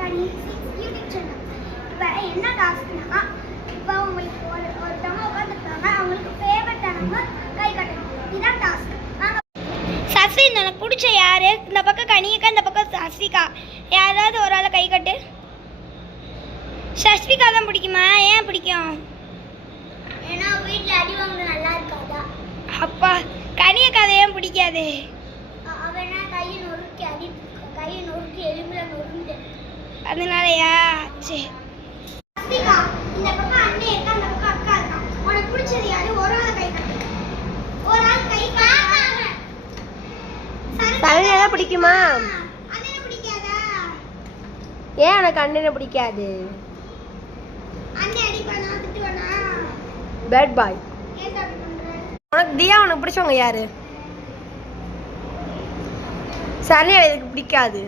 கனி YouTube channel. இப்போ என்ன டாஸ்க்னா, இப்போ உங்களுக்கு ஒருத்தவங்க உட்காந்துருக்காங்க, அவங்களுக்கு ஃபேவரட்டானவங்க கை கட்டணும். இதுதான் டாஸ்க். சசி, எனக்கு பிடிச்ச யாரு? இந்த பக்கம் கனியக்கா, இந்த பக்கம் சசிகா. யாராவது ஒரு ஆளை கை கட்டு. சஸ்விகா தான் பிடிக்குமா? ஏன் பிடிக்கும்? ஏன்னா வீட்டில் அடி வாங்க நல்லா இருக்காதா. அப்பா, கனியக்கா ஏன் பிடிக்காது? அவனா கையை நொறுக்கி எலும்புல நொறுந்து, அதனாலயா? சரி. சஸ்விகா, இந்த பக்கம் அண்ணே இருக்கா, அந்த பக்கம் அக்கா இருக்கா. உனக்கு பிடிச்சது யாரு? ஒரு ஆள் கை கட்டு. ஒரு ஆள் கை காட்டாங்க. சரண்யா பிடிக்குமா? அண்ணனை பிடிக்காதா? ஏன் உனக்கு அண்ணனை பிடிக்காது? அண்ணே அடிப்பானா, திட்டுவானா? Bad boy. ஏன் அப்படி பண்ற? உனக்கு தியா உனக்கு பிடிச்சவங்க யாரு? சரண்யா எனக்கு பிடிக்காது.